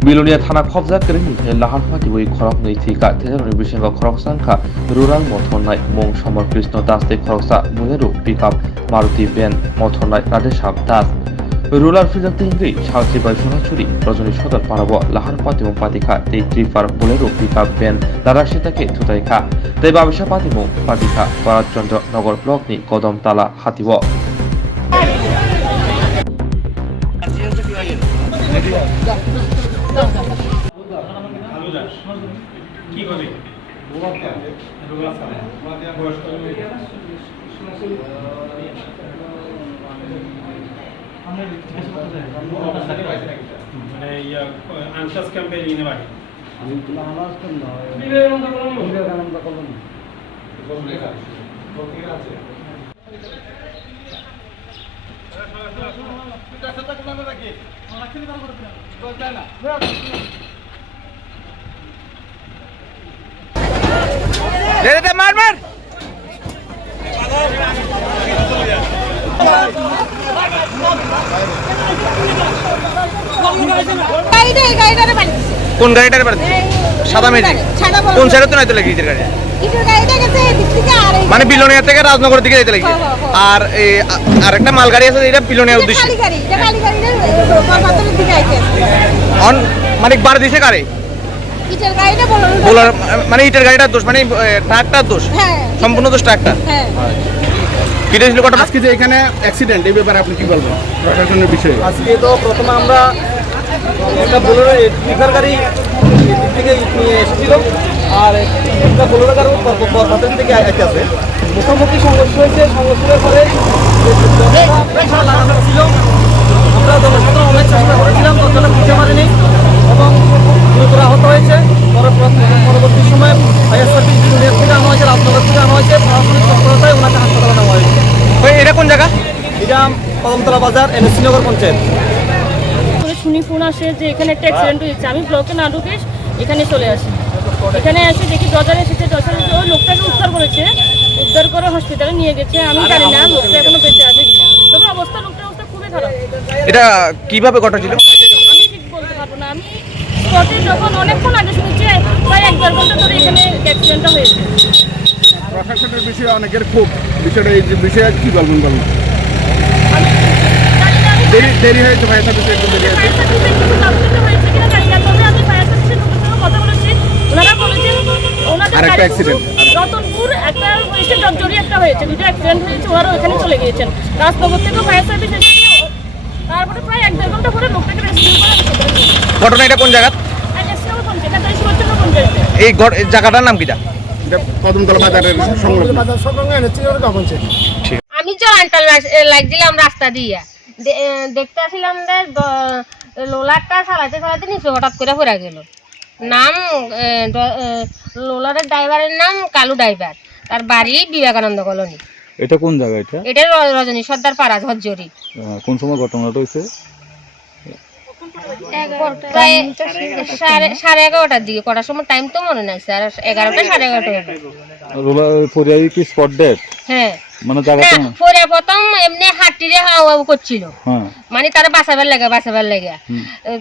Bilonia Thana Khobza Kering Lahan Pati Wei Khorok Nei Thika Thezani Bishenga Khorok Sangkha Rural Mothonai Mong Somar Krishna Das De Khoroksa Muneru Pickup Maruti Van Mothonai Radesham Das Rural Fizak Tingri Chhalsi Bai Sonachuri Rajani Shodar Parabo Lahan Pati Mong Patika Tei Trifar Bolero Pickup Van Darashitake Thutaikha Tei Babisha Pati Mong Patika Barat Chandra Nagor Block Ni Kodam Tala Hatiwo কি করে মানে ইয়া আনসাস campaign ইনে বাকি আমি তো আনাস কেন না Vivekananda colony আছে দে মার মার কোন গাড়িটার বাড়ি সাদা ম্যাজিক কোন সাইডে তো নাইতে লাগি ইটের গাড়ি ইটের গাড়িটা গেছে এদিক থেকে আর মানে বিলোনিয়া থেকে রাজনগর দিকে যাইতে লাগি আর এই আরেকটা মাল গাড়ি আছে এটা বিলোনিয়ার উদ্দেশ্যে খালি গাড়ি এটা খালি গাড়িটা কলকাতার দিকে আইছে অন মানে বার দিছে কারে ইটের গাড়িটা বলার মানে ইটের গাড়িটার দোষ মানে ট্রাকটার দোষ হ্যাঁ সম্পূর্ণ দোষ ট্রাকটার হ্যাঁ কিটা ছিল কটা আজকে যে এখানে অ্যাক্সিডেন্ট এই ব্যাপারে আপনি কি বলবেন প্রশাসনের বিষয়ে? আজকে তো প্রথমে আমরা একটা বোলেরো টিকার গাড়ি এদিক থেকে নিয়ে এসেছিল আর একটা বোলেরো গাড়ি কলকাতার থেকে আছে মুখোমুখি সংঘর্ষ হয়েছে সংঘর্ষের পরে লাগানো ছিল আমরা জনসাধারণ অনেক চেষ্টা করেছিলাম ততটা বুঝতে পারিনি এবং গুরুতর আহত হয়েছে পরবর্তী সময় ফায়ার সার্ভিস বিভাগ থেকে আনা হয়েছে রাজনগর থেকে আনা হয়েছে প্রশাসনিক তৎপরতায় ওনাকে হাসপাতালে নেওয়া হয়েছে। এটা কোন জায়গা? এটা কদমতলা বাজার এনএসসি নগর পঞ্চায়েত। শুনি ফোন আসে যে এখানে একটা অ্যাক্সিডেন্ট হয়েছে, আমি ব্লকে না ঢুকে এখানে চলে আসি। এখানে এসে দেখি ডজারে এসেছে, ডজারে ওই লোকটাকে উদ্ধার করেছে, উদ্ধার করে হসপিটালে নিয়ে গেছে। আমি জানি না লোকটা এখনো বেঁচে আছে কিনা, তবে লোকটার অবস্থা খুবই খারাপ। এটা কিভাবে ঘটেছিল আমি ঠিক বলতে পারবো না। আমি স্পটে যখন অনেকক্ষণ আগে শুনেছি, প্রায় 1-1.5 ঘন্টা ধরে এখানে অ্যাক্সিডেন্টটা হয়েছে। প্রশাসনের বিষয়ে অনেকের খুব বিষয়টা এই যে বিষয়ে কি বলবেন বলুন? আমি জানি না, আমি দেরি হয়েছে ফায়ার সার্ভিসে একটু দেরি হয়েছে। আরেকটা অ্যাক্সিডেন্ট রতনপুর একটা হয়েছে, জগজরি একটা হয়েছে, দুটো অ্যাক্সিডেন্ট হয়েছে। ওরা ওখানে চলে গিয়েছেন, রাজনগর থেকে ফায়ার সার্ভিস এসেছে। তারপরে প্রায় 1-1.5 ঘন্টা পরে লোকটাকে রেস্কিউ করে ঘটনা এটা কোন জায়গা? এই জায়গাটার নাম কিটা? এটা কদমতলা বাজারের সংলগ্ন। আমি জয়েন্টটা লাগছিলাম রাস্তা দিয়ে দেখতে আসছিলাম লোলারটা চালাতে চালাতে নিচে হঠাৎ করে পড়ে গেল। নাম লোলারের ড্রাইভারের নাম কালু ড্রাইভার, তার বাড়ি বিবেকানন্দ কলোনি। এটা কোন জায়গা? এটা রজনী সর্দার পাড়া ঝরঝরি। কোন সময় ঘটনাটা হয়েছে? প্রায় 11:30টার দিকে। কটার সময় টাইম তো মনে নাই স্যার, 11টা 11:30 কি স্পট ডেট? হ্যাঁ মানে জায়গাটা পরে প্রথম এমনি হাঁটিরে হাওয়া করছিল, হ্যাঁ মানে তারা বাঁচাবার লাগে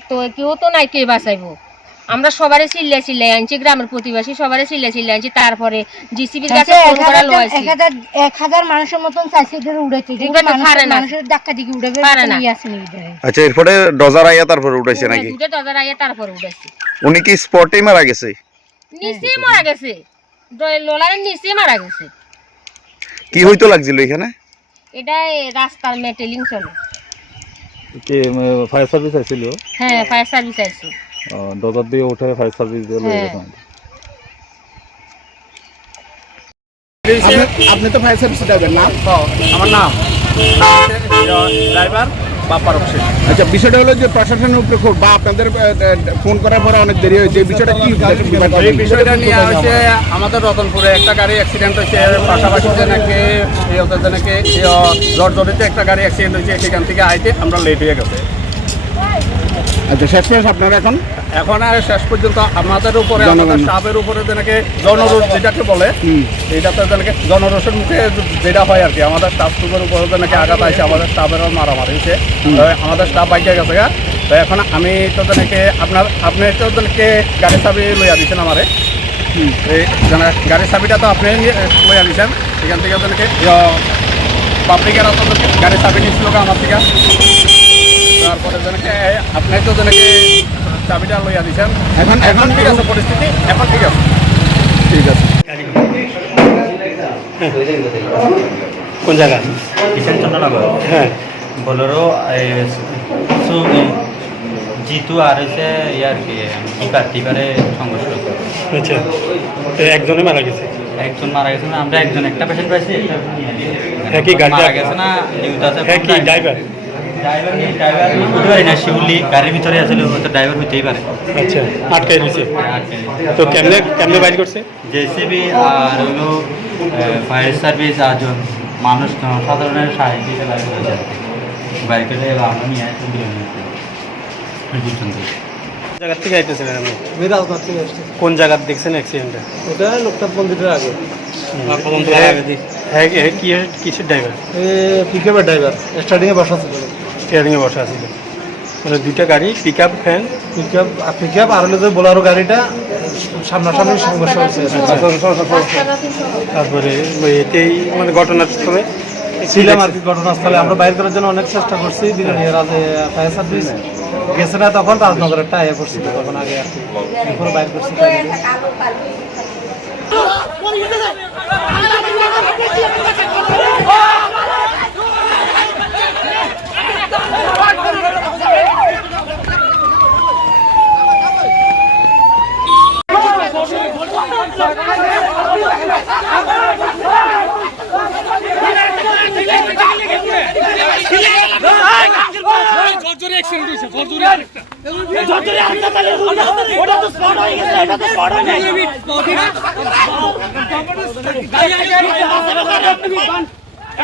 তো কেউ তো নাই, কে বাঁচাইবো? আমরা সবারে চিল্লাই আনছি, গ্রামের প্রতিবাসী সবারে চিল্লাই আনছি। তারপরে জিসিবির কাছে ফোন করা লইছি। 1000 মানুষের মতন চাইছে উড়াইতে, কিন্তু মানুষের ধাক্কা দিকে উড়াবে পারে না। আচ্ছা, এরপরে ডজার আইয়া তারপরে উঠাইছে নাকি? দুটো ডজার আইয়া তারপরে উঠাইছে। উনি কি স্পটেই মারা গেছে? নিচে মারা গেছে, লোলারের নিচে মারা গেছে। কি হইতো লাগছিল এখানে? এটা রাস্তার মেটেলিং চলে। কি ফায়ার সার্ভিস আসছিল? হ্যাঁ, ফায়ার সার্ভিস আসছে। ডজার দিয়ে উঠে ফায়ার সার্ভিস দিয়ে লয়ে গেছে। আপনি তো ফায়ার সার্ভিস ড্রাইভার না? আমার নাম ড্রাইভার বাপ্পা রক্ষে। আচ্ছা, বিষয়টা হলো যে প্রশাসনের উপরে খুব বা আপনাদের ফোন করার পরে অনেক দেরি হয়েছে, এই বিষয়টা কি? এই বিষয়টা নিয়ে হয়েছে আমাদের রতনপুরে একটা গাড়ি অ্যাক্সিডেন্ট হয়েছে, পাশাপাশি জনকে জর্জরিতে একটা গাড়ি অ্যাক্সিডেন্ট হয়েছে। সেখান থেকে আইতে আমরা লেট হয়ে গেছে। আচ্ছা, শেষমেশ আপনারা এখন আর শেষ পর্যন্ত আমাদের উপরে, আমাদের স্টাফের উপরে যেনাকে জনরোষ যেটাকে বলে, এইটাতে যেনাকে জনরোষের মুখে যেটা হয় আর কি, আমাদের স্টাফের উপরে যেনাকে আঘাত আছে, আমাদের স্টাফেরও মারামারি হয়েছে। আমাদের স্টাফ বাইকে গেছে, তো এখন আমি তোদেরকে আপনি তোদেরকে গাড়ির চাবি লইয়া দিচ্ছেন আমারে এই গাড়ির চাবিটা তো আপনি লইয়া দিচ্ছেন এখান থেকে ওদেরকে পাবলিকেরা তোদেরকে গাড়ির চাবি নিচ্ছিল আমার থেকে তারপরে যেনকে আপনি তোদেরকে চাবিটা লইয়া দিচ্ছেন এখন ঠিক আছে পরিস্থিতি এখন ঠিক আছে কোন জায়গা কিষান চন্দ্রনগর হ্যাঁ বোলেরো জিতু আর হচ্ছে ইয়ার কি টিপারে সংঘর্ষ হয়েছে। আচ্ছা একজনে মারা গেছে একজন মারা গেছে না আমরা একটা পেশেন্ট পাইছি হ্যাঁ কি গাড়ি মারা গেছে না নিউজ আছে হ্যাঁ কি ড্রাইভার ড্রাইভার বুঝতে পারি না শিউলি গাড়ির ভিতরে আসলে হয়তো ড্রাইভার হইতেই পারে আচ্ছা আটকাই দিয়েছে তো কেমনে বাইর করছে জেসিবি আর হলো ফায়ার সার্ভিস আর মানুষ সাধারণের সাহায্য দিতে বাইর করে আমরা নিয়ে আসতে বুঝছেন জায়গা থেকে আইতেছিলেন আপনি আমি রাজনাথ থেকে আসছি কোন জায়গা দেখছেন অ্যাক্সিডেন্টটা ওটা লোকনাথ মন্দিরের আগে হ্যাঁ কিসের ড্রাইভার পিকআপের ড্রাইভার স্টার্টিংয়ে বসা ছিল স্টিয়ারিংয়ে বসা আছে মানে দুইটা গাড়ি পিক আপ ভ্যান পিকআপ আর হলো যে বোলারো গাড়িটা সামনাসামনি সংঘর্ষ হয়েছে তারপরে এতেই মানে ঘটনাস্থলে ছিলাম আর কি ঘটনাস্থলে আমরা বাইর করার জন্য অনেক চেষ্টা করছি ফায়ার সার্ভিস গেছে না তখন রাজনগরের টাইয়া করছিল তখন আগে আর কি এরপরে বাইর করছি জোরে অ্যাক্সিডেন্ট হইছে জোরে আরেকটা জোরে আরেকটা ওটা তো স্পট হয়ে গেছে এটা তো স্পট হয়ে গেছে